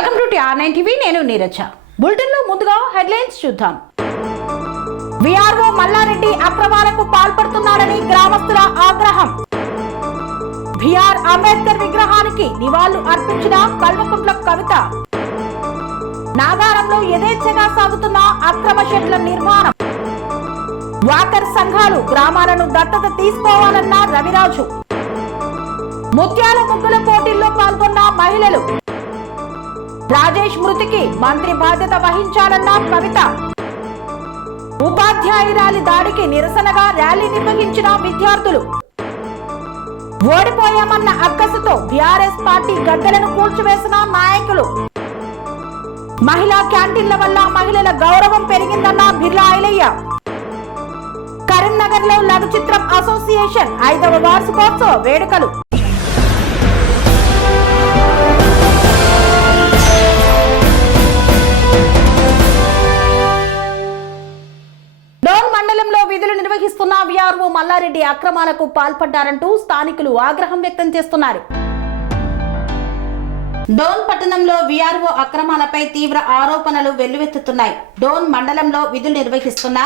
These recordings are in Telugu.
Welcome to TR9 TV. నేను నీరజ. బులెటిన్ లో ముందుగా హెడ్లైన్స్ చూద్దాం. విఆర్ఓ మల్లారెడ్డి అక్రమాలకు పాల్పడుతున్నాడని గ్రామస్తుల ఆగ్రహం. బిఆర్ అంబేద్కర్ విగ్రహానికి నివాళులు అర్పించిన కల్వకుంట్ల కవిత. నాగారంలో యథేచ్ఛగా సాగుతున్న అక్రమ షెడ్ల నిర్మాణం. వాకర్ సంఘాలు గ్రామాలను దత్తత తీసుకోవాలన్న రవిరాజు. ముత్యాల ముగ్గుల పోటీల్లో పాల్గొన్న మహిళలు. రాజేష్ మృతికి మంత్రి బాధ్యత వహించాలన్న కవిత. ఉపాధ్యాయురాలి దాడికి నిరసనగా ర్యాలీ నిర్వహించిన విద్యార్థులు. ఓడిపోయామన్న అక్కసుతో బీఆర్ఎస్ పార్టీ గద్దెలను కూల్చివేసిన నాయకులు. మహిళా క్యాంటీన్ల వల్ల మహిళల గౌరవం పెరిగిందన్న బిర్లా ఐలయ్య. కరీంనగర్ లో లఘు చిత్రం అసోసియేషన్ 5వ వార్షికోత్సవ వేడుకలు. మండలంలో విధులు నిర్వహిస్తున్న విఆర్ఓ మల్లారెడ్డి అక్రమాలకు పాల్పడ్డారంటూ స్థానికులు ఆగ్రహం వ్యక్తం చేస్తున్నారు. డోన్ పట్టణంలో విఆర్ఓ అక్రమాలపై తీవ్ర ఆరోపణలు వెల్లువెత్తుతున్నాయి. డోన్ మండలంలో విధులు నిర్వహిస్తున్న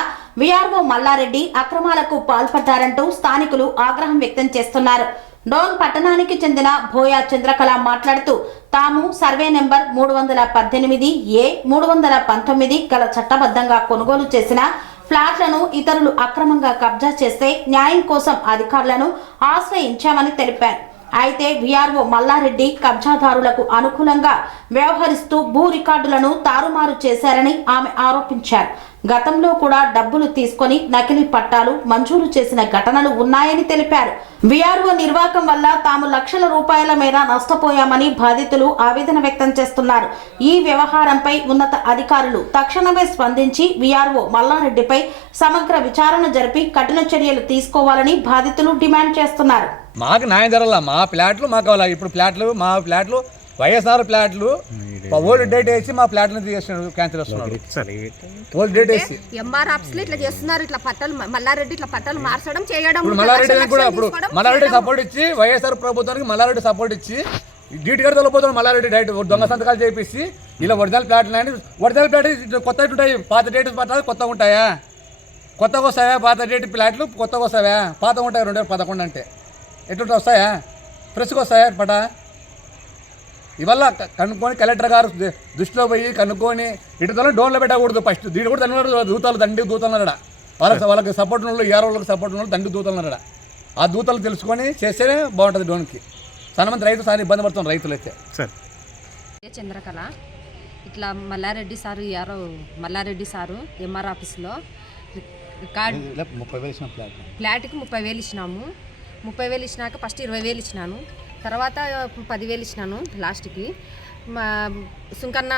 విఆర్ఓ మల్లారెడ్డి అక్రమాలకు పాల్పడ్డారంటూ స్థానికులు ఆగ్రహం వ్యక్తం చేస్తున్నారు. డోన్ పట్టణానికి చెందిన భోయా చంద్రకళ మాట్లాడుతూ తాము సర్వే నెంబర్ 318A 319 గల చట్టబద్ధంగా కొనుగోలు చేసిన ఫ్లాట్లను ఇతరులు అక్రమంగా కబ్జా చేస్తే న్యాయం కోసం అధికారులను ఆశ్రయించామని తెలిపారు. అయితే విఆర్ఓ మల్లారెడ్డి కబ్జాదారులకు అనుకూలంగా వ్యవహరిస్తూ భూ రికార్డులను తారుమారు చేశారని ఆమె ఆరోపించారు. గతంలో కూడా డబ్బులు తీసుకొని నకిలీ పట్టాలు మంజూరు చేసిన ఘటనలు ఉన్నాయని తెలిపారు. విఆర్ఓ నిర్వాహకం వల్ల తాము లక్షల రూపాయల మేర నష్టపోయామని బాధితులు ఆవేదన వ్యక్తం చేస్తున్నారు. ఈ వ్యవహారంపై ఉన్నత అధికారులు తక్షణమే స్పందించి విఆర్ఓ మల్లారెడ్డిపై సమగ్ర విచారణ జరిపి కఠిన చర్యలు తీసుకోవాలని బాధితులు డిమాండ్ చేస్తున్నారు. మాకు న్యాయం జరగాల. మా ఫ్లాట్లు మాకు కావాలి. ఇప్పుడు మా ఫ్లాట్లు వైఎస్ఆర్ ఫ్లాట్లు ఓల్డ్ డేట్ వేసి మా ఫ్లాట్ని క్యాన్సిల్ వస్తున్నారు. ఓల్డ్ డేట్ వేసి ఎంఆర్ ఆఫీస్ లో ఇట్లా చేస్తున్నారు. ఇట్లా పట్టాలు మల్లారెడ్డి ఇట్లా పట్టాలు మార్చడం చేయడం. మల్లారెడ్డి కూడా ఇప్పుడు మల్లారెడ్డి సపోర్ట్ ఇచ్చి వైఎస్ఆర్ ప్రభుత్వానికి మల్లారెడ్డి సపోర్ట్ ఇచ్చి డీటీ గారి తొలగిపోతున్నాడు. మల్లారెడ్డి డైరెక్ట్ దొంగ సంతకాలు చేపించి ఇలా ఒరిజినల్ ఫ్లాట్లు అని ఒరిజినల్ ఫ్లాట్ కొత్త ఉంటాయి. పాత డేట్ పట్టాలు కొత్తగా ఉంటాయా? కొత్తగా వస్తాయా? పాత డేట్ ఫ్లాట్లు కొత్తగా వస్తాయా? పాతగా ఉంటాయి. 2011 అంటే ఎట్లా వస్తాయా? ఫ్రెష్గా వస్తాయా పటా? ఇవల్ల కనుక్కొని కలెక్టర్ గారు దృష్టిలో పోయి కనుక్కొని ఇటుతో డోన్లో పెట్టకూడదు. ఫస్ట్ దీని కూడా దూతాలు దండి దూతలున్నాడ. వాళ్ళకి సపోర్ట్ ఉన్న ఏఆర్ వాళ్ళకి సపోర్ట్ ఉన్న దండి దూతలున్నాడ. ఆ దూతలు తెలుసుకొని చేస్తేనే బాగుంటుంది డోన్కి. చాలా మంది రైతులు చాలా ఇబ్బంది పడుతున్నారు. రైతులు అయితే చంద్రకళ ఇట్లా మల్లారెడ్డి సారు యారో మల్లారెడ్డి సారు ఎంఆర్ ఆఫీస్లో రికార్డ్ 30,000 ఫ్లాట్కి 30,000 ఇచ్చినాము. 30,000 ఇచ్చినాక ఫస్ట్ 20,000 ఇచ్చినాను. తర్వాత 10,000 ఇచ్చినాను. లాస్ట్కి మా సుంకన్న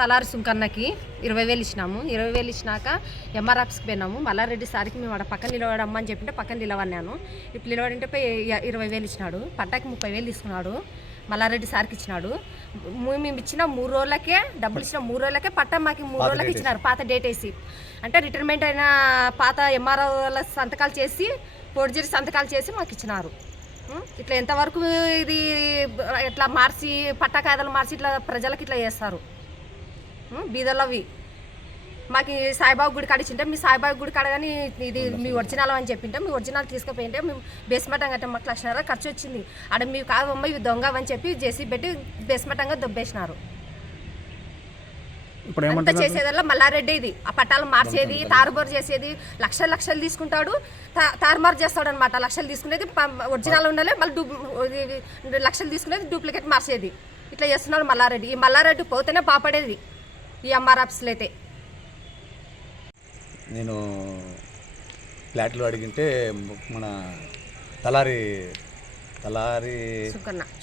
తలారి సుంకన్నకి 20,000 ఇచ్చినాము. 20,000 ఇచ్చినాక ఎంఆర్ ఆఫీస్కి పోయినాము. మల్లారెడ్డి సార్కి మేము ఆడ పక్కన నిలబడమ్మా అని చెప్పింటే పక్కన నిలబడినాను. ఇప్పుడు నిలబడింటే 20,000 ఇచ్చినాడు. పట్టాకి 30,000 తీసుకున్నాడు. మల్లారెడ్డి సార్కి ఇచ్చినాడు. మేము ఇచ్చిన 3 రోజులకే డబ్బులు ఇచ్చిన 3 రోజులకే పట్టా మాకు 3 రోజులకి ఇచ్చినారు. పాత డేట్ వేసి అంటే రిటైర్మెంట్ అయిన పాత ఎంఆర్ఓల సంతకాలు చేసి ఫోర్జరీ సంతకాలు చేసి మాకు ఇచ్చినారు. ఇట్లా ఎంతవరకు ఇది ఇట్లా మార్చి పట్టా కాయదలు మార్చి ఇట్లా ప్రజలకు ఇట్లా చేస్తారు. బీదలవి మాకు సాయిబాబు గుడి కాడిచ్చింటే మీ సాయిబాబు గుడి కాడ కానీ ఇది మీ ఒరిజినల్ అని చెప్పింటే మీ ఒరిజినల్ తీసుకుపోయింటే మేము బేస్మెంట్ అంటే మాకు 1,00,000 ఖర్చు వచ్చింది. ఆడ మీ కాదమ్మ ఇవి దొంగవని చెప్పి జేసీ పెట్టి బేస్మెంటంగా దొబ్బేసినారు. అంతా చేసేదల్లా మల్లారెడ్డి. ఇది ఆ పట్టాలు మార్చేది తారుమారు చేసేది లక్షలు తీసుకుంటాడు. తారుమారు చేస్తాడు అనమాట. లక్షలు తీసుకునేది ఒరిజినల్ ఉండాలి, మళ్ళీ లక్షలు తీసుకునేది డూప్లికేట్ మార్చేది. ఇట్లా చేస్తున్నాడు మల్లారెడ్డి. ఈ మల్లారెడ్డి పోతేనే బాపడేది ఈ ఎంఆర్ ఆఫీస్లో అయితే. నేను ఫ్లాట్లు అడిగింటే మన తలారి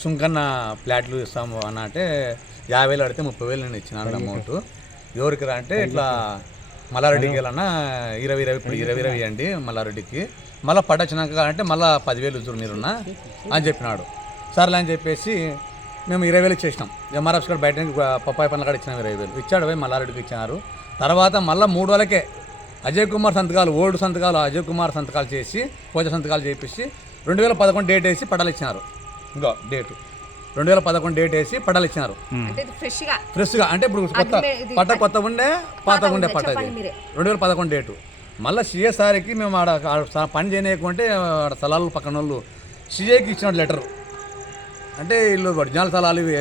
సుంకన్న ఫ్లాట్లు ఇస్తాము అన్న అంటే 50,000 అడిగితే 30,000 నేను ఇచ్చినాను అమౌంట్. ఎవరికి రా అంటే ఇట్లా మల్లారెడ్డికి వెళ్ళన్నా 20 ఇవ్వండి మల్లారెడ్డికి, మళ్ళీ పట్టొచ్చినాక అంటే మళ్ళీ 10,000 ఇచ్చారు మీరున్నా అని చెప్పినాడు. సర్లే అని చెప్పేసి మేము 20,000 ఇచ్చేసినాం. ఎంఆర్ఎఫ్ కూడా బయట పప్పాయి పనుల కాడ ఇచ్చినాం. 20,000 ఇచ్చాడు. పోయి మల్లారెడ్డికి ఇచ్చినారు. తర్వాత మళ్ళీ 3 రోజులకే అజయ్ కుమార్ సంతకాలు ఓల్డ్ సంతకాలు అజయ్ కుమార్ సంతకాలు చేసి పూజ సంతకాలు చేపించి 2011 డేట్ వేసి పట్టాలు ఇచ్చినారు. ఇంకో డేటు 2011 డేట్ వేసి పట్టాలు ఇచ్చినారు అంటే ఇది ఫ్రెష్గా. అంటే ఇప్పుడు పట్ట కొత్త ఉండే పాత ఉండే పట్ట ఇది 2011 డేటు. మళ్ళీ సిఎస్ఆర్కి మేము ఆడ పని చేయలేకుంటే ఆడ స్థలాలు పక్కన వాళ్ళు సిఏకి ఇచ్చినాడు లెటర్. అంటే వీళ్ళు ఒరిజినల్ స్థలాలు ఇవి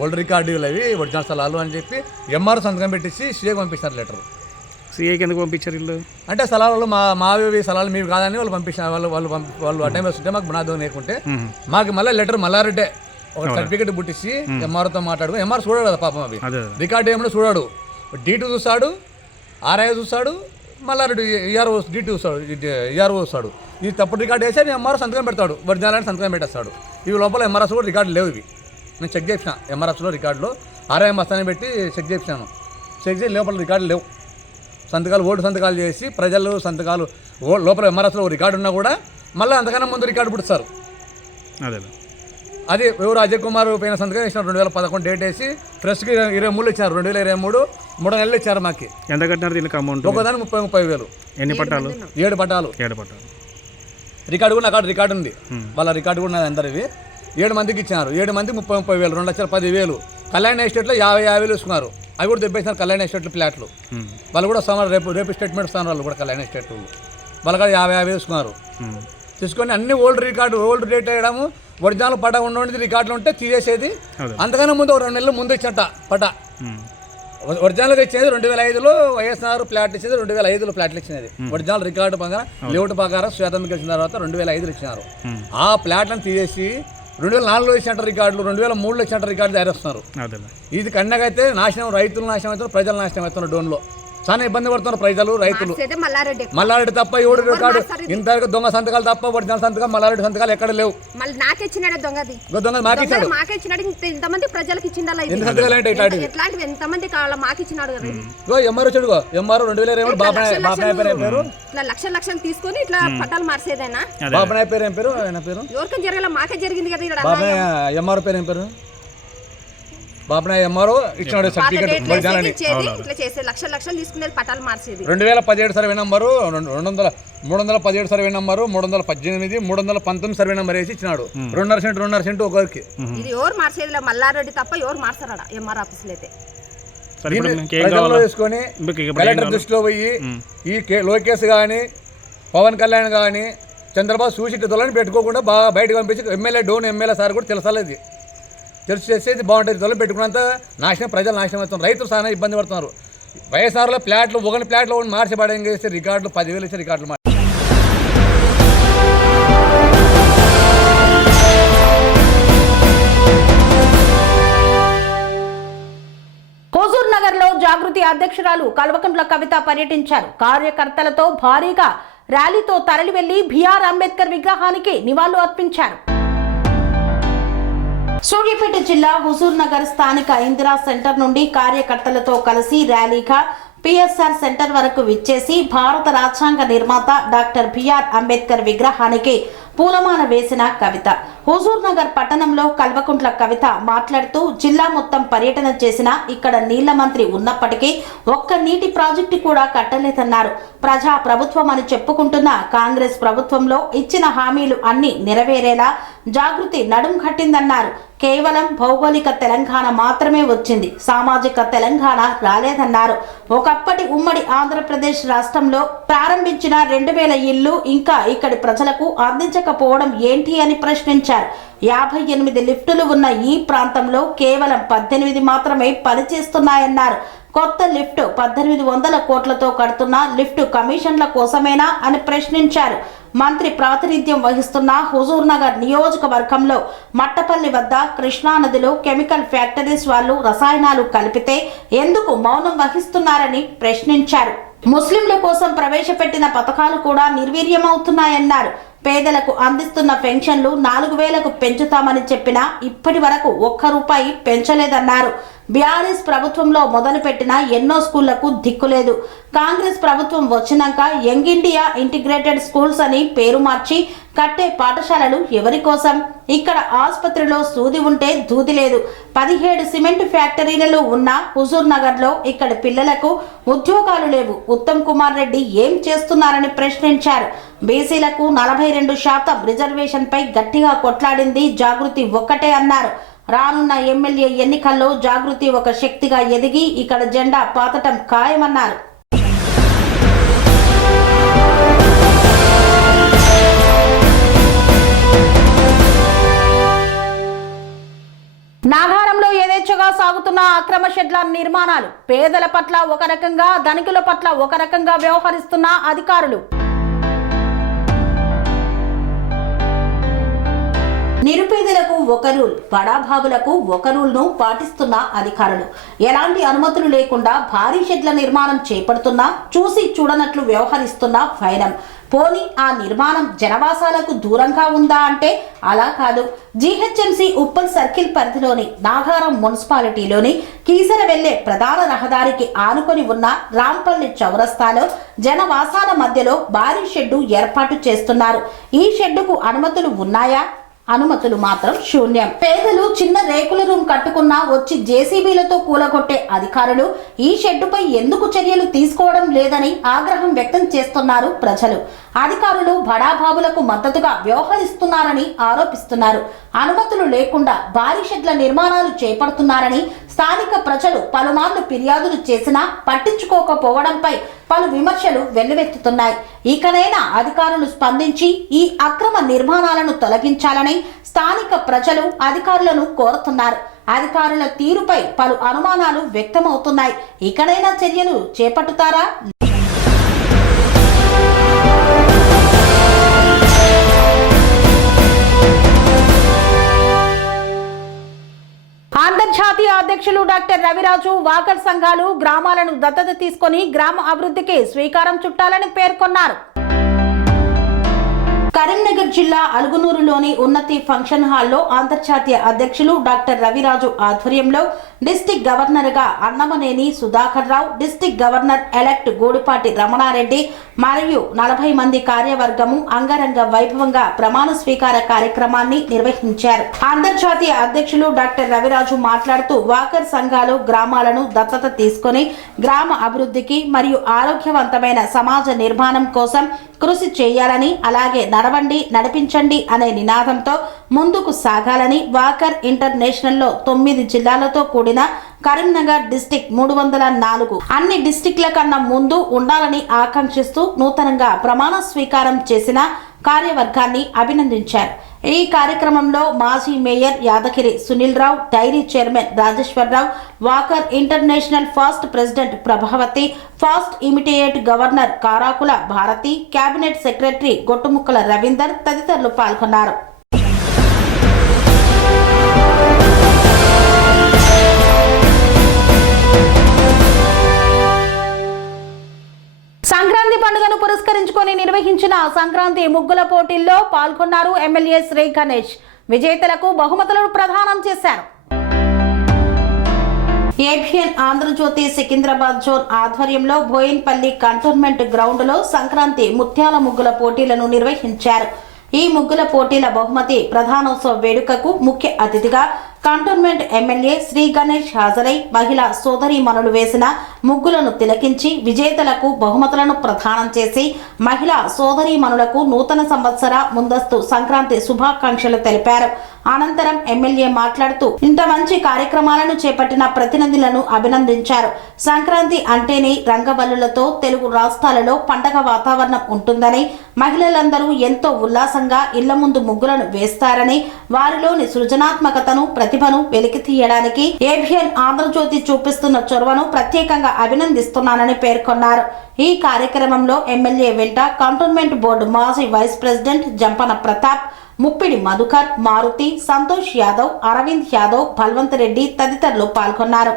ఓల్డ్ రికార్డులు అవి ఒరిజినల్ స్థలాలు అని చెప్పి ఎంఆర్ సంతకం పెట్టించి సిఏకి పంపిస్తారు లెటర్. సిఐకి ఎందుకు పంపించారు వీళ్ళు? అంటే స్థలాలలో మావి స్థలాలు మీవి కాదని వాళ్ళు పంపించారు. వాళ్ళు అటెండ్ వస్తుంటే మాకు బునాదం లేకుంటే మాకు మళ్ళీ లెటర్ మల్లారెడ్డే ఒక సర్టిఫికేట్ పుట్టించి ఎంఆర్తో మాట్లాడు. ఎంఆర్ చూడాడు కదా పాపం, అవి రికార్డు ఏమో చూడాడు. D2 చూస్తాడు, RI చూస్తాడు, మల్లారెడ్డి ERO D2 చూస్తాడు, ERO చూస్తాడు. ఇది తప్పుడు రికార్డు వేసి ఎంఆర్ సంతకం పెడతాడు, ఒరిజినల్ అని సంతకం పెట్టేస్తాడు. ఇవి లోపల ఎంఆర్ఎస్ కూడా రికార్డు లేవు. ఇవి నేను చెక్ చేసిన ఎంఆర్ఎస్లో రికార్డులో RI మస్తాన్ని పెట్టి చెక్ చేసినాను. చెక్ చేసి లోపల రికార్డులు లేవు. సంతకాలు ఓటు సంతకాలు చేసి ప్రజలు సంతకాలు లోపల ఎంఆర్ఎస్లో రికార్డు ఉన్నా కూడా మళ్ళీ అంతకన్నా ముందు రికార్డు పుట్టిస్తారు. అది ఎవరు అజయ్ కుమార్ పైన సంతకం ఇచ్చినారు 2011 డేట్ వేసి ఫ్రెష్కి 23 ఇచ్చారు. 2023 3 నెలలు ఇచ్చారు. మాకు ఎంత కట్టినారు దీనికి అమౌంట్? ఒకదాని 30,000. ఎన్ని పట్టాలు? 7 పట్టాలు. రికార్డు కూడా నాకు రికార్డు ఉంది, వాళ్ళ రికార్డు కూడా ఉన్నది. అందరివి 7 మందికి ఇచ్చినారు. 7 మందికి 30,000, 2,10,000. కళ్యాణ్ ఎస్టేట్లో 50,000 ఇస్తున్నారు. అవి కూడా తెప్పేసినారు కళ్యాణ్ ఎస్టేట్లో ప్లాట్లు. వాళ్ళు కూడా వస్తున్నారు, రేపు స్టేట్మెంట్ ఇస్తున్నారు. వాళ్ళు కూడా కళ్యాణ్ ఎస్టేట్ వాళ్ళు కూడా 50,000 ఇస్తున్నారు. తీసుకొని అన్ని ఓల్డ్ డేట్ వేయడము, ఒరిజినల్ పట ఉండేది రికార్డులు ఉంటే తీసేసేది. అంతకన్నా ముందు 2 నెలలు ముందు ఇచ్చినట్ట పట. ఒరిజినల్గా ఇచ్చేది 2005లో వైఎస్ఆర్ ప్లాట్ ఇచ్చేది 2005లో ప్లాట్లు ఇచ్చినది. ఒరిజినల్ రికార్డు ప్రకారం లేఅవుట్ ప్రకారం శ్వేతం గెలిచిన తర్వాత 2005లో ఇచ్చినారు. ఆ ప్లాట్లను తీసేసి 2004లో ఇచ్చినట్టు రికార్డులు, 2003లో ఇచ్చినట్టు రికార్డు తయారుస్తున్నారు. ఇది కన్నగైతే నాశనం, రైతులు నాశనం అవుతున్నారు, ప్రజలు నాశనం అవుతున్నారు. డోన్లో చాలా ఇబ్బంది పడుతున్నారు ప్రజలు, రైతులు. మల్లారెడ్డి తప్ప ఎవడు రికార్డు ఇంతవరకు దొంగ సంతకాలు తప్ప ఒరిజినల్ సంతకం మల్లారెడ్డి సంతకాలు ఎక్కడ లేవు. దొంగ మాకు ఇచ్చాడు. ఎంఆర్ వచ్చాడు. ఎంఆర్ 2023 బాబనాయ్ పేరు ఏం పేరు? లక్షలు తీసుకొని ఇట్లా పట్టాలు మార్చేదేనా? బాబనాయ్ పేరు ఏం పేరు? ఆయన పేరు ఎవరికైనా జరగాల, మాకే జరిగింది కదా. బాబనాయ్ ఎంఆర్ పేరు ఏం పేరు? బాబనాయ్ ఎంఆర్ఓ ఇచ్చినాడు సర్టిఫికేట్. ఇట్లా చేసే లక్షలు తీసుకునేది పట్టాలు మార్చేది. 2017 survey number, 317 survey number, 318, 319 survey number వేసి ఇచ్చినాడు. 2.5 సెంటు ఒకరికి. ఇది ఎవరు మార్చేది? మల్లారెడ్డి తప్ప ఎవరు మార్చారా ఎంఆర్ ఆఫీసులో అయితే? ప్రజల్లో తీసుకొని కలెక్టర్ దృష్టిలో పోయి ఈ లోకేష్ కానీ పవన్ కళ్యాణ్ కానీ చంద్రబాబు సూచిట్టుదలని పెట్టుకోకుండా బాగా బయటకు పంపించి ఎమ్మెల్యే సార్ కూడా తెలుసలేదు. తెలిసి చేసేది బాగుంటుంది. తొలగి పెట్టుకున్నంత నాశనం, ప్రజలు నాశనం అవుతున్నారు, రైతులు చాలా ఇబ్బంది పడుతున్నారు. వైఎస్ఆర్లో ప్లాట్లు ఒకటి ప్లాట్లో మార్చిపడేం చేస్తే రికార్డులు 10,000 ఇచ్చే రికార్డులు మార్చి. హుజూర్ నగర్ లో జాగృతి అధ్యక్షురాలు కల్వకుంట్ల కవిత పర్యటించారు. కార్యకర్తలతో భారీగా ర్యాలీతో తరలి వెళ్లి బిఆర్ అంబేద్కర్ విగ్రహానికి నివాళులు అర్పించారు. సూర్యాపేట జిల్లా హుజూర్ నగర్ స్థానిక ఇందిరా సెంటర్ నుండి కార్యకర్తలతో కలిసి ర్యాలీగా పిఎస్ఆర్ సెంటర్ వరకు విచ్చేసి భారత రాజ్యాంగ నిర్మాత డాక్టర్ బిఆర్ అంబేద్కర్ విగ్రహానికి పూలమాల వేసిన కవిత. హుజూర్ నగర్ పట్టణంలో కల్వకుంట్ల కవిత మాట్లాడుతూ జిల్లా మొత్తం పర్యటన చేసిన ఇక్కడ నీళ్ల మంత్రి ఉన్నప్పటికీ ఒక్క నీటి ప్రాజెక్టు కూడా కట్టలేదన్నారు. ప్రజా ప్రభుత్వం అని చెప్పుకుంటున్న కాంగ్రెస్ ప్రభుత్వంలో ఇచ్చిన హామీలు అన్ని నెరవేరేలా జాగృతి నడుం కట్టిందన్నారు. కేవలం భౌగోళిక తెలంగాణ మాత్రమే వచ్చింది, సామాజిక తెలంగాణ రాలేదన్నారు. ఒకప్పటి ఉమ్మడి ఆంధ్రప్రదేశ్ రాష్ట్రంలో ప్రారంభించిన 2,000 ఇళ్లు ఇంకా ఇక్కడి ప్రజలకు అందించకపోవడం ఏంటి అని ప్రశ్నించారు. 58 లిఫ్టులు ఉన్న ఈ ప్రాంతంలో కేవలం 18 మాత్రమే పనిచేస్తున్నాయన్నారు. కొత్త లిఫ్ట్ 1,800 కోట్లతో కడుతున్న లిఫ్ట్ కమిషన్ల కోసమేనా అని ప్రశ్నించారు. మంత్రి ప్రాతినిధ్యం వహిస్తున్న హుజూర్ నగర్ నియోజకవర్గంలో మట్టపల్లి వద్ద కృష్ణానదిలో కెమికల్ ఫ్యాక్టరీస్ వాళ్ళు రసాయనాలు కలిపితే ఎందుకు మౌనం వహిస్తున్నారని ప్రశ్నించారు. ముస్లింల కోసం ప్రవేశపెట్టిన పథకాలు కూడా నిర్వీర్యమవుతున్నాయన్నారు. పేదలకు అందిస్తున్న పెన్షన్లు 4,000కు పెంచుతామని చెప్పినా ఇప్పటి వరకు ₹1 పెంచలేదన్నారు. బీఆర్ఎస్ ప్రభుత్వంలో మొదలుపెట్టిన ఎన్నో స్కూళ్లకు దిక్కులేదు. కాంగ్రెస్ ప్రభుత్వం వచ్చినాక యంగ్ ఇండియా ఇంటిగ్రేటెడ్ స్కూల్స్ అని పేరు మార్చి కట్టే పాఠశాలలు ఎవరి కోసం? ఇక్కడ ఆసుపత్రిలో సూది ఉంటే దూది లేదు. 17 సిమెంట్ ఫ్యాక్టరీలు ఉన్న హుజూర్ నగర్ లో ఇక్కడి పిల్లలకు ఉద్యోగాలు లేవు. ఉత్తమ్ కుమార్ రెడ్డి ఏం చేస్తున్నారని ప్రశ్నించారు. బీసీలకు 42% రిజర్వేషన్ పై గట్టిగా కొట్లాడింది జాగృతి ఒక్కటే అన్నారు. రానున్న ఎమ్మెల్యే ఎన్నికల్లో జాగృతి ఒక శక్తిగా ఎదిగి ఇక్కడ జెండా పాతటం ఖాయమన్నారు. నాగారంలో యథేచ్ఛగా సాగుతున్న అక్రమ షెడ్ల నిర్మాణాలు, పేదల పట్ల ఒక రకంగా, ధనికుల పట్ల ఒక రకంగా వ్యవహరిస్తున్న అధికారులు. నిరుపేదలకు ఒక రూల్, బడాబాబులకు ఒక రూల్ను పాటిస్తున్న అధికారులు. ఎలాంటి అనుమతులు లేకుండా భారీ షెడ్ల నిర్మాణం చేపడుతున్నా చూసి చూడనట్లు వ్యవహరిస్తున్న వైనం. పోనీ ఆ నిర్మాణం జనవాసాలకు దూరంగా ఉందా అంటే అలా కాదు. జీహెచ్ఎంసీ ఉప్పల్ సర్కిల్ పరిధిలోని నాగారం మున్సిపాలిటీలోని కీసర వెళ్లే ప్రధాన రహదారికి ఆనుకొని ఉన్న రాంపల్లి చౌరస్తాలో జనవాసాల మధ్యలో భారీ షెడ్డు ఏర్పాటు చేస్తున్నారు. ఈ షెడ్డుకు అనుమతులు ఉన్నాయా? అనుమతులు మాత్రం శూన్యం. పేదలు చిన్న రేకుల రూమ్ కట్టుకున్నా వచ్చి జేసీబీలతో కూలగొట్టే అధికారులు ఈ షెడ్డుపై ఎందుకు చర్యలు తీసుకోవడం లేదని ఆగ్రహం వ్యక్తం చేస్తున్నారు ప్రజలు. అధికారులు బడాబాబులకు మద్దతుగా వ్యవహరిస్తున్నారని ఆరోపిస్తున్నారు. అనుమతులు లేకుండా భారీ షెడ్ల నిర్మాణాలు చేపడుతున్నారని స్థానిక ప్రజలు పలుమార్లు ఫిర్యాదులు చేసినా పట్టించుకోకపోవడంపై పలు విమర్శలు వెల్లువెత్తుతున్నాయి. ఇకనైనా అధికారులు స్పందించి ఈ అక్రమ నిర్మాణాలను తొలగించాలని స్థానిక ప్రజలు అధికారులను కోరుతున్నారు. అధికారుల తీరుపై పలు అనుమానాలు వ్యక్తమవుతున్నాయి. ఇకనైనా చర్యలు చేపట్టుతారా? అంతర్జాతీయ అధ్యక్షులు డాక్టర్ రవిరాజు వాకర్ సంఘాలు గ్రామాలను దత్తత తీసుకొని గ్రామ అభివృద్ధికి శ్రీకారం చుట్టాలని పేర్కొన్నారు. కరీంనగర్ జిల్లా అలుగునూరులోని ఉన్నతి ఫంక్షన్ హాల్లో అంతర్జాతీయ అధ్యక్షులు డాక్టర్ రవిరాజు ఆధ్వర్యంలో డిస్టిక్ గవర్నర్ గా అన్నమనేని సుధాకర్ రావు, డిస్టిక్ గవర్నర్ ఎలెక్ట్ గూడిపాటి రమణారెడ్డి మరియు 40 మంది కార్యవర్గము అంగరంగ వైభవంగా ప్రమాణ స్వీకార కార్యక్రమాన్ని నిర్వహించారు. అంతర్జాతీయ అధ్యక్షులు డాక్టర్ రవిరాజు మాట్లాడుతూ వాకర్ సంఘాలు గ్రామాలను దత్తత తీసుకొని గ్రామ అభివృద్ధికి మరియు ఆరోగ్యవంతమైన సమాజ నిర్మాణం కోసం కృషి చేయాలని, అలాగే నడవండి నడిపించండి అనే నినాదంతో ముందుకు సాగాలని వాకర్ ఇంటర్నేషనల్లో 9 జిల్లాలతో కూడిన కరీంనగర్ డిస్టిక్ 304 అన్ని డిస్టిక్ల కన్నా ముందు ఉండాలని ఆకాంక్షిస్తూ నూతనంగా ప్రమాణ స్వీకారం చేసిన కార్యవర్గాన్ని అభినందించారు. ఈ కార్యక్రమంలో మాజీ mayor Yadagiri Sunil Rao, dairy chairman Rajeshwararao, walker international past president Prabhavati, past immediate governor Karakula Bharathi, cabinet secretary Gottumukkala Raveendar తదితరులు పాల్గొన్నారు. సంక్రాంతి పండుగను పురస్కరించుకొని నిర్వహించిన సంక్రాంతి ముగ్గుల పోటీల్లో పాల్గొన్నారు ఎమ్మెల్యే శ్రీ గణేష్. విజేతలకు బహుమతులను ప్రదానం చేశారు. ఏబిఎన్ ఆంధ్రజ్యోతి సికింద్రాబాద్ జోన్ ఆధ్వర్యంలో బోయిన్పల్లి కంటోన్మెంట్ గ్రౌండ్ లో సంక్రాంతి ముత్యాల ముగ్గుల పోటీలను నిర్వహించారు. ఈ ముగ్గుల పోటీల బహుమతి ప్రధానోత్సవ వేడుకకు ముఖ్య అతిథిగా కంటోన్మెంట్ ఎమ్మెల్యే శ్రీ గణేష్ హాజరై మహిళా సోదరీమణులు వేసిన ముగ్గులను తిలకించి విజేతలకు బహుమతులను ప్రదానం చేసి మహిళా సోదరీమణులకు నూతన సంవత్సర ముందస్తు సంక్రాంతి శుభాకాంక్షలు తెలిపారు. అనంతరం ఎమ్మెల్యే మాట్లాడుతూ ఇంత మంచి కార్యక్రమాలను చేపట్టిన ప్రతినిధులను అభినందించారు. సంక్రాంతి అంటేనే రంగవల్లులతో తెలుగు రాష్ట్రాలలో పండగ వాతావరణం ఉంటుందని, మహిళలందరూ ఎంతో ఉల్లాసంగా ఇళ్ల ముందు ముగ్గులను వేస్తారని, వారిలోని సృజనాత్మకతను ప్రతిభను వెలికితీయడానికి ఏబిఎన్ ఆంధ్రజ్యోతి చూపిస్తున్న చొరవను ప్రత్యేకంగా అభినందిస్తున్నానని పేర్కొన్నారు. ఈ కార్యక్రమంలో ఎమ్మెల్యే వెంట కంటోన్మెంట్ బోర్డు మాజీ వైస్ ప్రెసిడెంట్ జంపన ప్రతాప్, ముప్పిడి మధుకర్, మారుతి, సంతోష్ యాదవ్, అరవింద్ యాదవ్, బల్వంత్ రెడ్డి తదితరులు పాల్గొన్నారు.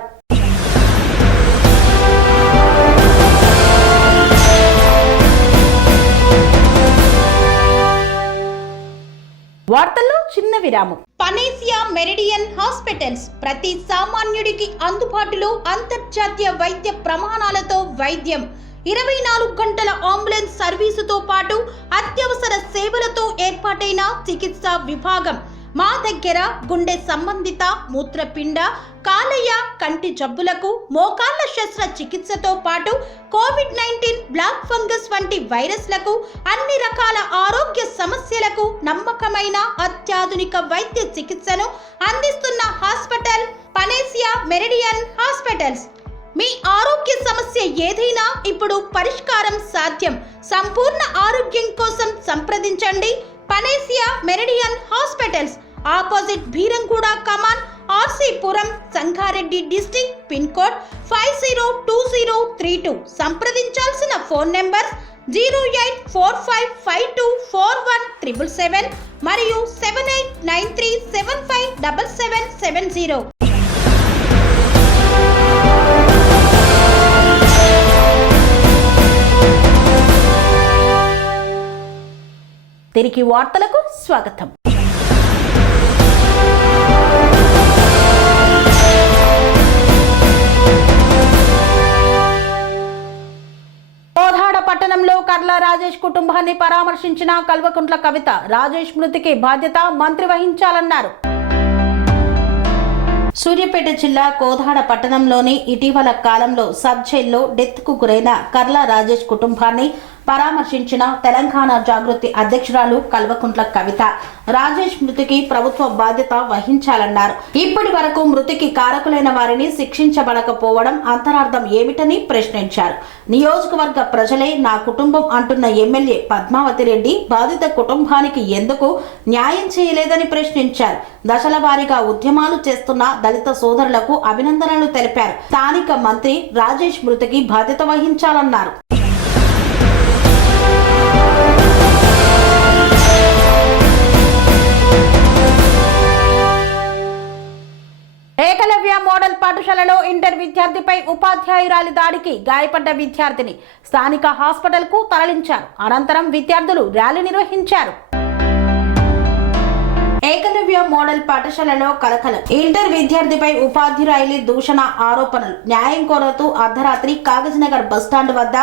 వార్తల్లో చిన్న విరామం. పనేసియా మెరిడియన్ హాస్పిటల్స్ ప్రతి సామాన్యుడికి అందుబాటులో అంతర్జాతీయ వైద్య ప్రమాణాలతో వైద్యం, 24 గంటల అంబులెన్స్ సర్వీసుతో పాటు అత్యవసర సేవలతో ఏర్పాటైన చికిత్సా విభాగం, మా దగ్గర గుండె సంబంధిత మూత్రపిండ కాలేయ కంటి జబ్బులకు మోకాళ్ల శస్త్రచికిత్సతో పాటు కోవిడ్-19 బ్లాక్ ఫంగస్ వంటి వైరస్లకు అన్ని రకాల ఆరోగ్య సమస్యలకు నమ్మకమైన అత్యాధునిక వైద్య చికిత్సను అందిస్తున్న హాస్పిటల్ పనేసియా మెరిడియన్ హాస్పిటల్స్. మీ ఆరోగ్య సమస్య ఏదైనా ఇప్పుడు పరిష్కారం సాధ్యం. సంపూర్ణ ఆరోగ్యం కోసం సంప్రదించండి Panacea Meridian hospitals, opposite Bheeramguda Kaman, RC Puram, Sangareddy district, pin code 502032. సంప్రదించాల్సిన ఫోన్ నెంబర్ 0845524177 మరియు 7893757770. తిరిగి వార్తలకు స్వాగతం. కోదాడ పట్టణంలో కర్ల రాజేష్ కుటుంబాన్ని పరామర్శించిన కల్వకుంట్ల కవిత. రాజేష్ మృతికి బాధ్యత మంత్రి వహించాలన్నారు. సూర్యాపేట జిల్లా కోదాడ పట్టణంలోని ఇటీవల కాలంలో సబ్ జైల్లో డెత్కు గురైన కర్ల రాజేష్ కుటుంబాన్ని పరామర్శించిన తెలంగాణ జాగృతి అధ్యక్షురాలు కల్వకుంట్ల కవిత. రాజేష్ మృతికి ప్రభుత్వ బాధ్యత వహించాలన్నారు. ఇప్పటి వరకు మృతికి కారకులైన వారిని శిక్షించబడకపోవడం అంతరార్థం ఏమిటని ప్రశ్నించారు. నియోజకవర్గ ప్రజలే నా కుటుంబం అంటున్న ఎమ్మెల్యే పద్మావతి రెడ్డి బాధిత కుటుంబానికి ఎందుకు న్యాయం చేయలేదని ప్రశ్నించారు. దశల వారీగా ఉద్యమాలు చేస్తున్న దళిత సోదరులకు అభినందనలు తెలిపారు. స్థానిక మంత్రి రాజేష్ మృతికి బాధ్యత వహించాలన్నారు. ఏకలవ్య మోడల్ పాఠశాలలో ఇంటర్ విద్యార్థిపై ఉపాధ్యాయురాలి దాడికి గాయపడ్డ విద్యార్థిని స్థానిక హాస్పిటల్ కు తరలించారు. అనంతరం విద్యార్థులు ర్యాలీ నిర్వహించారు. ఏకలవ్య మోడల్ పాఠశాలలో కలకలం. ఇంటర్ విద్యార్థిపై ఉపాధ్యాయురాలి దూషణ ఆరోపణలు. న్యాయం కోరుతూ అర్ధరాత్రి కాగజ్నగర్ బస్టాండ్ వద్ద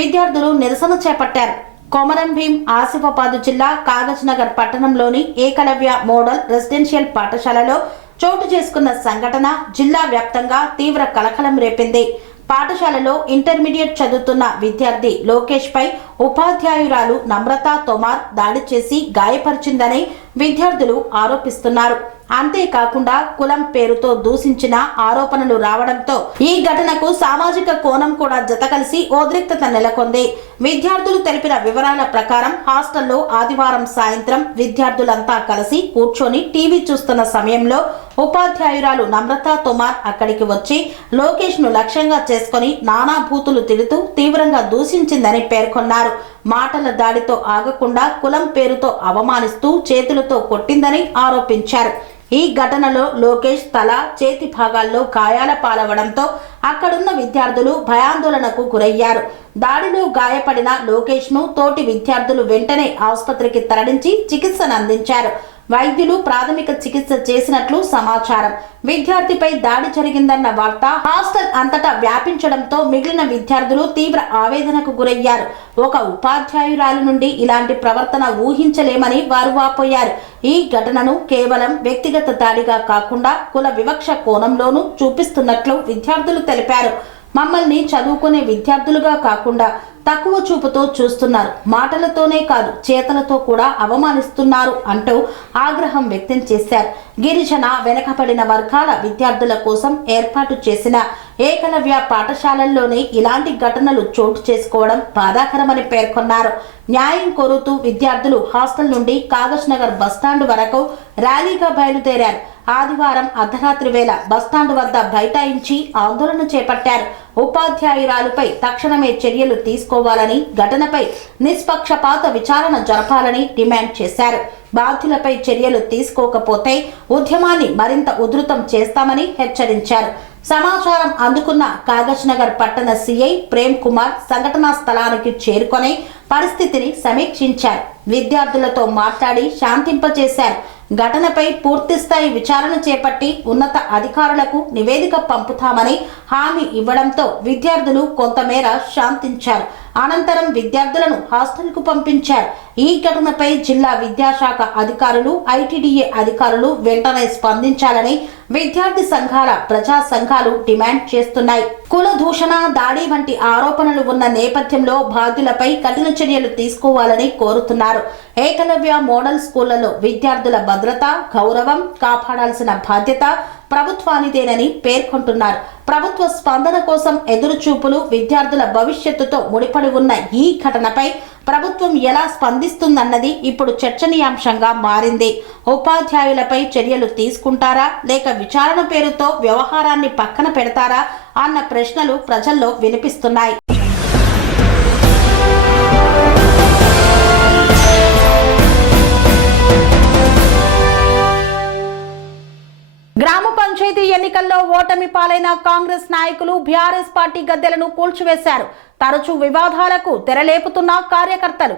విద్యార్థులు నిరసన చేపట్టారు. కొమరం భీం ఆసిఫాబాద్ జిల్లా కాగజ్నగర్ పట్టణంలోని ఏకలవ్య మోడల్ రెసిడెన్షియల్ పాఠశాలలో చోటు చేసుకున్న సంఘటన జిల్లా వ్యాప్తంగా తీవ్ర కలకలం రేపింది. పాఠశాలలో ఇంటర్మీడియట్ చదువుతున్న విద్యార్థి లోకేష్ పై ఉపాధ్యాయురాలు నమ్రత తోమార్ దాడి చేసి గాయపరిచిందని విద్యార్థులు ఆరోపిస్తున్నారు. అంతేకాకుండా కులం పేరుతో దూషించిన ఆరోపణలు రావడంతో ఈ ఘటనకు సామాజిక కోణం కూడా జతకలిసి ఉద్రిక్తత నెలకొంది. విద్యార్థులు తెలిపిన వివరాల ప్రకారం హాస్టల్లో ఆదివారం సాయంత్రం విద్యార్థులంతా కలిసి కూర్చొని టీవీ చూస్తున్న సమయంలో ఉపాధ్యాయురాలు నమ్రత తోమార్ అక్కడికి వచ్చి లోకేష్ ను లక్ష్యంగా చేసుకుని నానా బూతులు తిడుతూ తీవ్రంగా దూషించిందని పేర్కొన్నారు. మాటల దాడితో ఆగకుండా కులం పేరుతో అవమానిస్తూ చేతులతో కొట్టిందని ఆరోపించారు. ఈ ఘటనలో లోకేష్ తల, చేతి భాగాల్లో గాయాల పాలవడంతో అక్కడున్న విద్యార్థులు భయాందోళనకు గురయ్యారు. దాడిలో గాయపడిన లోకేష్ ను తోటి విద్యార్థులు వెంటనే ఆసుపత్రికి తరలించి చికిత్సను అందించారు. వైద్యులు ప్రాథమిక చికిత్స చేసినట్లు సమాచారం. విద్యార్థిపై దాడి జరిగిందన్న వార్త హాస్టల్ అంతటా వ్యాపించడంతో మిగిలిన విద్యార్థులు తీవ్ర ఆవేదనకు గురయ్యారు. ఒక ఉపాధ్యాయురాలు నుండి ఇలాంటి ప్రవర్తన ఊహించలేమని వారు వాపోయారు. ఈ ఘటనను కేవలం వ్యక్తిగత దాడిగా కాకుండా కుల వివక్ష కోణంలోనూ చూపిస్తున్నట్లు విద్యార్థులు తెలిపారు. మమ్మల్ని చదువుకునే విద్యార్థులుగా కాకుండా తక్కువ చూపుతో చూస్తున్నారు. మాటలతోనే కాదు చేతలతో కూడా అవమానిస్తున్నారు అంటూ ఆగ్రహం వ్యక్తం చేశారు. గిరిజన వెనకబడిన వర్గాల విద్యార్థుల కోసం ఏర్పాటు చేసిన ఏకలవ్య పాఠశాలల్లోనే ఇలాంటి ఘటనలు చోటు చేసుకోవడం బాధాకరమని పేర్కొన్నారు. న్యాయం కోరుతూ విద్యార్థులు హాస్టల్ నుండి కాగజ్నగర్ బస్టాండ్ వరకు ర్యాలీగా బయలుదేరారు. ఆదివారం అర్ధరాత్రి వేళ బస్టాండ్ వద్ద బైఠాయించి ఆందోళన చేపట్టారు. ఉపాధ్యాయురాలుపై తక్షణమే చర్యలు తీసుకోవాలని, ఘటనపై నిష్పక్షపాత విచారణ జరపాలని డిమాండ్ చేశారు. బాధ్యులపై చర్యలు తీసుకోకపోతే ఉద్యమాన్ని మరింత ఉధృతం చేస్తామని హెచ్చరించారు. సమాచారం అందుకున్న కాగజ్నగర్ పట్టణ సిఐ ప్రేమ్ కుమార్ సంఘటనా స్థలానికి చేరుకొని పరిస్థితిని సమీక్షించారు. విద్యార్థులతో మాట్లాడి శాంతింపజేశారు. ఘటనపై పూర్తిస్థాయి విచారణ చేపట్టి ఉన్నత అధికారులకు నివేదిక పంపుతామని హామీ ఇవ్వడంతో విద్యార్థులు కొంతమేర శాంతించారు. అనంతరం విద్యార్థులను హాస్టల్కు పంపించారు. ఈ ఘటనపై జిల్లా విద్యాశాఖ అధికారులు, ఐటీడీఏ అధికారులు వెంటనే స్పందించాలని విద్యార్థి సంఘాల, ప్రజా సంఘాలు డిమాండ్ చేస్తున్నాయి. కుల దూషణ, దాడి వంటి ఆరోపణలు ఉన్న నేపథ్యంలో బాధ్యులపై కఠిన చర్యలు తీసుకోవాలని కోరుతున్నారు. ఏకలవ్య మోడల్ స్కూళ్లలో విద్యార్థుల భద్రత, గౌరవం కాపాడాల్సిన బాధ్యత ప్రభుత్వానిదేనని పేర్కొంటున్నారు. ప్రభుత్వ స్పందన కోసం ఎదురుచూపులు, విద్యార్థుల భవిష్యత్తుతో ముడిపడి ఉన్న ఈ ఘటనపై ప్రభుత్వం ఎలా స్పందిస్తుందన్నది ఇప్పుడు చర్చనీయాంశంగా మారింది. ఉపాధ్యాయులపై చర్యలు తీసుకుంటారా లేక విచారణ పేరుతో వ్యవహారాన్ని పక్కన పెడతారా అన్న ప్రశ్నలు ప్రజల్లో వినిపిస్తున్నాయి. గ్రామ పంచాయతీ ఎన్నికల్లో ఓటమి పాలైన కాంగ్రెస్ నాయకులు బీఆర్ఎస్ పార్టీ గద్దెలను కూల్చివేశారు. తరచూ వివాదాలకు తెరలేపుతున్న కార్యకర్తలు.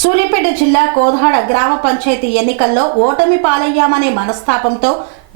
సూర్యాపేట జిల్లా కోదాడ గ్రామ పంచాయతీ ఎన్నికల్లో ఓటమి పాలయ్యామనే మనస్తాపంతో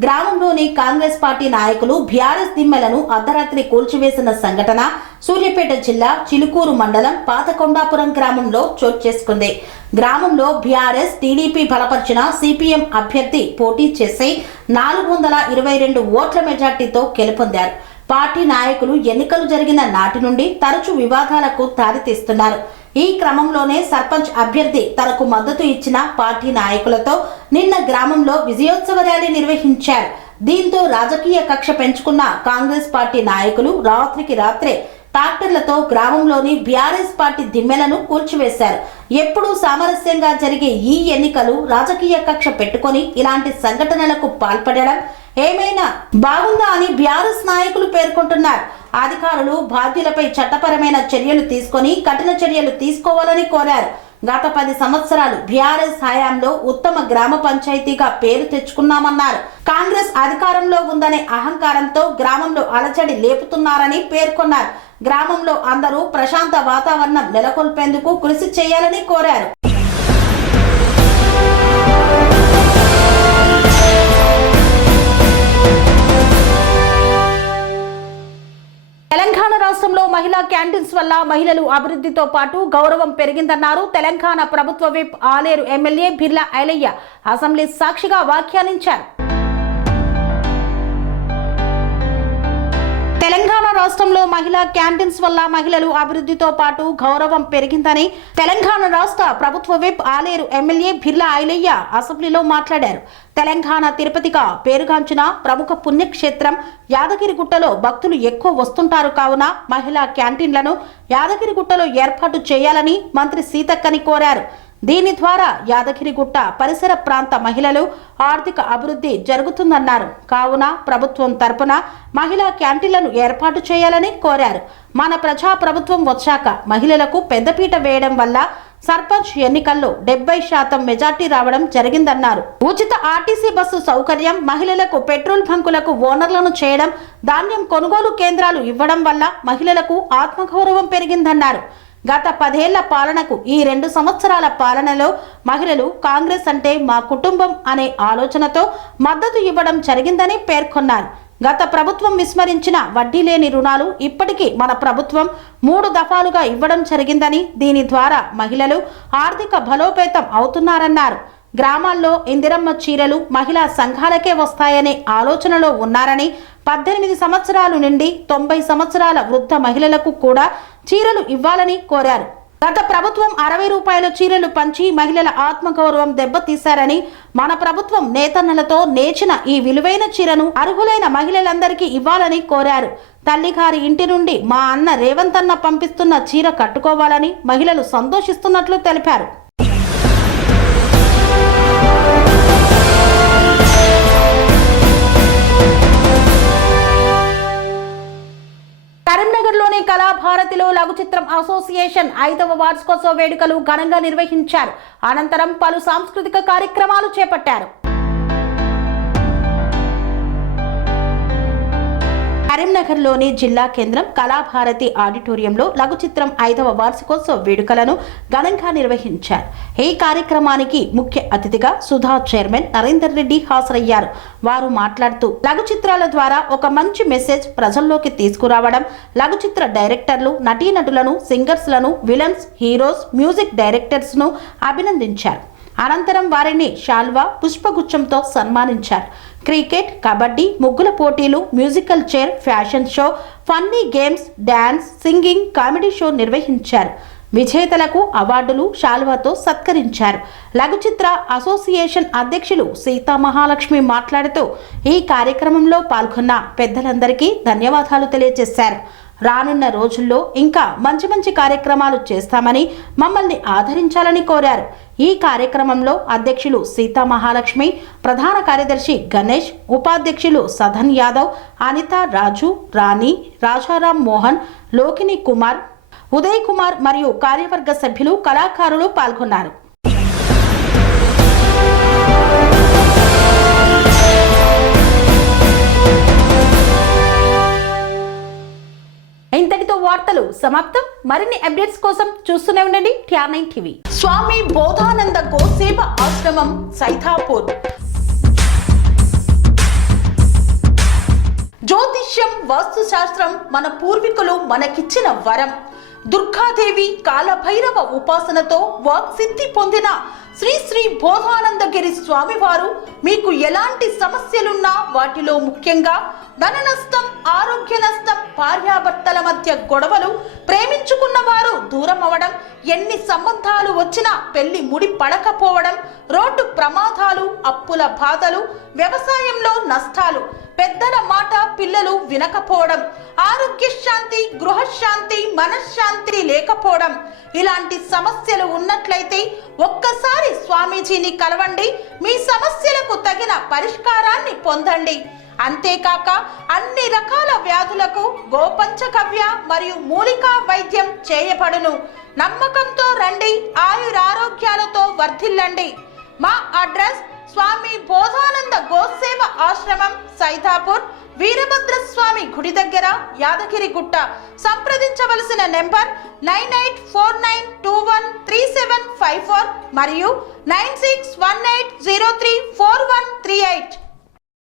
గ్రామంలోని కాంగ్రెస్ పార్టీ నాయకులు బీఆర్ఎస్ దిమ్మెలను అర్ధరాత్రి కూల్చివేసిన సంఘటన సూర్యాపేట జిల్లా చిలుకూరు మండలం పాతకొండాపురం గ్రామంలో చోటు చేసుకుంది. గ్రామంలో బీఆర్ఎస్, టీడీపీ బలపరిచిన సిపిఎం అభ్యర్థి పోటీ చేసి 422 ఓట్ల మెజార్టీతో గెలుపొందారు. పార్టీ నాయకులు ఎన్నికలు జరిగిన నాటి నుండి తరచూ వివాదాలకు దారితీస్తున్నారు. ఈ క్రమంలోనే సర్పంచ్ అభ్యర్థి తనకు మద్దతు ఇచ్చిన పార్టీ నాయకులతో నిన్న గ్రామంలో విజయోత్సవ ర్యాలీ నిర్వహించారు. దీంతో రాజకీయ కక్ష పెంచుకున్న కాంగ్రెస్ పార్టీ నాయకులు రాత్రికి రాత్రే ట్రాక్టర్లతో గ్రామంలోని బీఆర్ఎస్ పార్టీ దిమ్మెలను కూల్చివేశారు. ఎప్పుడూ సామరస్యంగా జరిగే ఈ ఎన్నికలు రాజకీయ కక్ష పెట్టుకొని ఇలాంటి సంఘటనలకు పాల్పడడం ఏమైనా బాగుందా అని బీఆర్ఎస్ నాయకులు పేర్కొంటున్నారు. అధికారులు బాధ్యులపై చట్టపరమైన చర్యలు తీసుకొని కఠిన చర్యలు తీసుకోవాలని కోరారు. గత 10 సంవత్సరాలు బీఆర్ఎస్ హయాంలో ఉత్తమ గ్రామ పంచాయతీగా పేరు తెచ్చుకున్నామన్నారు. కాంగ్రెస్ అధికారంలో ఉందనే అహంకారంతో గ్రామంలో అలజడి లేపుతున్నారని పేర్కొన్నారు. గ్రామంలో అందరూ ప్రశాంత వాతావరణం నెలకొల్పేందుకు కృషి చేయాలని కోరారు. తెలంగాణ రాష్ట్రంలో మహిళా క్యాంటీన్స్ వల్ల మహిళలు అభివృద్ధితో పాటు గౌరవం పెరిగిందన్నారు తెలంగాణ ప్రభుత్వ whip Aler MLA Birla Ailaiah assembly సాక్షిగా వ్యాఖ్యానించారు. తెలంగాణ రాష్ట్రంలో మహిళా క్యాంటీన్స్ వల్ల మహిళలు అభివృద్ధితో పాటు గౌరవం పెరిగిందని తెలంగాణ రాష్ట్ర ప్రభుత్వ విప్ ఆలేరు ఎమ్మెల్యే బిర్లా ఐలయ్య అసెంబ్లీలో మాట్లాడారు. తెలంగాణ తిరుపతిగా పేరుగాంచిన ప్రముఖ పుణ్యక్షేత్రం యాదగిరిగుట్టలో భక్తులు ఎక్కువ వస్తుంటారు కావున మహిళా క్యాంటీన్లను యాదగిరిగుట్టలో ఏర్పాటు చేయాలని మంత్రి సీతక్కని కోరారు. దీని ద్వారా యాదగిరిగుట్ట పరిసర ప్రాంత మహిళలు ఆర్థిక అభివృద్ధి జరుగుతుందన్నారు. కావున ప్రభుత్వం తరపున మహిళా క్యాంటీన్లను ఏర్పాటు చేయాలని కోరారు. మన ప్రజా ప్రభుత్వం వచ్చాక మహిళలకు పెద్దపీట వేయడం వల్ల సర్పంచ్ ఎన్నికల్లో 70% మెజార్టీ రావడం జరిగిందన్నారు. ఉచిత ఆర్టీసీ బస్సు సౌకర్యం, మహిళలకు పెట్రోల్ బంకులకు ఓనర్లను చేయడం, ధాన్యం కొనుగోలు కేంద్రాలు ఇవ్వడం వల్ల మహిళలకు ఆత్మగౌరవం పెరిగిందన్నారు. గత 10 ఏళ్ల పాలనకు ఈ 2 సంవత్సరాల పాలనలో మహిళలు కాంగ్రెస్ అంటే మా కుటుంబం అనే ఆలోచనతో మద్దతు ఇవ్వడం జరిగిందని పేర్కొన్నారు. గత ప్రభుత్వం విస్మరించిన వడ్డీ లేని రుణాలు ఇప్పటికీ మన ప్రభుత్వం 3 దఫాలుగా ఇవ్వడం జరిగిందని, దీని ద్వారా మహిళలు ఆర్థిక బలోపేతం అవుతున్నారన్నారు. గ్రామాల్లో ఇందిరమ్మ చీరలు మహిళా సంఘాలకే వస్తాయనే ఆలోచనలో ఉన్నారని, 18 సంవత్సరాల నుండి 90 సంవత్సరాల వృద్ధ మహిళలకు కూడా చీరలు ఇవ్వాలని కోరారు. గత ప్రభుత్వం 60 రూపాయల చీరలు పంచి మహిళల ఆత్మగౌరవం దెబ్బతీశారని, మన ప్రభుత్వం నేతన్నలతో నేచిన ఈ విలువైన చీరను అర్హులైన మహిళలందరికీ ఇవ్వాలని కోరారు. తల్లిగారి ఇంటి నుండి మా అన్న రేవంత్ అన్న పంపిస్తున్న చీర కట్టుకోవాలని మహిళలు సంతోషిస్తున్నట్లు తెలిపారు. కరీంనగర్లోని కళాభారతిలో లఘు చిత్రం అసోసియేషన్ 5వ వార్షికోత్సవ వేడుకలు ఘనంగా నిర్వహించారు. అనంతరం పలు సాంస్కృతిక కార్యక్రమాలు చేపట్టారు. కరీంనగర్లోని జిల్లా కేంద్రం కళాభారతి ఆడిటోరియంలో లఘు చిత్రం 5వ వార్షికోత్సవ వేడుకలను ఘనంగా నిర్వహించారు. ఈ కార్యక్రమానికి ముఖ్య అతిథిగా సుధా చైర్మన్ నరేందర్ రెడ్డి హాజరయ్యారు. వారు మాట్లాడుతూ లఘు చిత్రాల ద్వారా ఒక మంచి మెసేజ్ ప్రజల్లోకి తీసుకురావడం, లఘు చిత్ర డైరెక్టర్లు, నటీనటులను, సింగర్స్లను, విలన్స్, హీరోస్, మ్యూజిక్ డైరెక్టర్స్ను అభినందించారు. అనంతరం వారిని శాల్వా, పుష్పగుచ్చంతో సన్మానించారు. క్రికెట్, కబడ్డీ, ముగ్గుల పోటీలు, musical chair, fashion show, funny games, dance, singing, comedy show నిర్వహించారు. విజేతలకు అవార్డులు, శాల్వాతో సత్కరించారు. లఘు చిత్ర అసోసియేషన్ అధ్యక్షులు సీతా మహాలక్ష్మి మాట్లాడుతూ ఈ కార్యక్రమంలో పాల్గొన్న పెద్దలందరికీ ధన్యవాదాలు తెలియజేశారు. రానున్న రోజుల్లో ఇంకా మంచి మంచి కార్యక్రమాలు చేస్తామని, మమ్మల్ని ఆదరించాలని కోరారు. ఈ కార్యక్రమంలో అధ్యక్షులు సీతా మహాలక్ష్మి, ప్రధాన కార్యదర్శి గణేష్, ఉపాధ్యక్షులు సధన్ యాదవ్, అనిత, రాజు, రాణి, రాజారాం మోహన్, లోకిని కుమార్, ఉదయ్ కుమార్ మరియు కార్యవర్గ సభ్యులు, కళాకారులు పాల్గొన్నారు. ఇంతటితో వార్తలు సమాప్తం. మరిన్ని అప్డేట్స్ కోసం చూస్తూనే ఉండండి TR9 టీవీ. స్వామి బోధానంద గోసేవ ఆశ్రమం, సైథాపూర్. జ్యోతిష్యం, వాస్తుశాస్త్రం మన పూర్వీకులు మనకిచ్చిన వరం. దుర్గాదేవి, కాలభైరవ ఉపాసనతో వాక్సిద్ధి పొందిన శ్రీ శ్రీ బోధానందగిరి స్వామివారు మీకు ఎలాంటి సమస్యలున్నా, వాటిలో ముఖ్యంగా ధన నష్టం, ఆరోగ్య నష్టం, భార్యాభర్తల మధ్య గొడవలు, ప్రేమించుకున్న వారు దూరం అవడం, ఎన్ని సంబంధాలు వచ్చినా పెళ్లి ముడి పడకపోవడం, రోడ్డు ప్రమాదాలు, అప్పుల బాధలు, వ్యవసాయంలో నష్టాలు, పెద్దల మాట పిల్లలు వినకపోవడం, ఆరోగ్య శాంతి, గృహశాంతి, మనశ్శాంతి లేకపోవడం, ఇలాంటి సమస్యలు ఉన్నట్లయితే ఒక్కసారి స్వామీజీని కలవండి. మీ సమస్యలకు తగిన పరిష్కారాన్ని పొందండి. అంతేకాక అన్ని రకాల వ్యాధులకు గోపంచకవ్య మరియు మూలికా వైద్యం చేయబడును. నమ్మకంతో రండి, ఆయురారోగ్యాలతో వర్ధిల్లండి. మా అడ్రస్ స్వామి బోధానంద గోసేవ ఆశ్రమం, సైథాపూర్, వీరభద్రస్వామి గుడి దగ్గర, యాదగిరిగుట్ట. సంప్రదించవలసిన నెంబర్ 9849213754 మరియు 9618034138.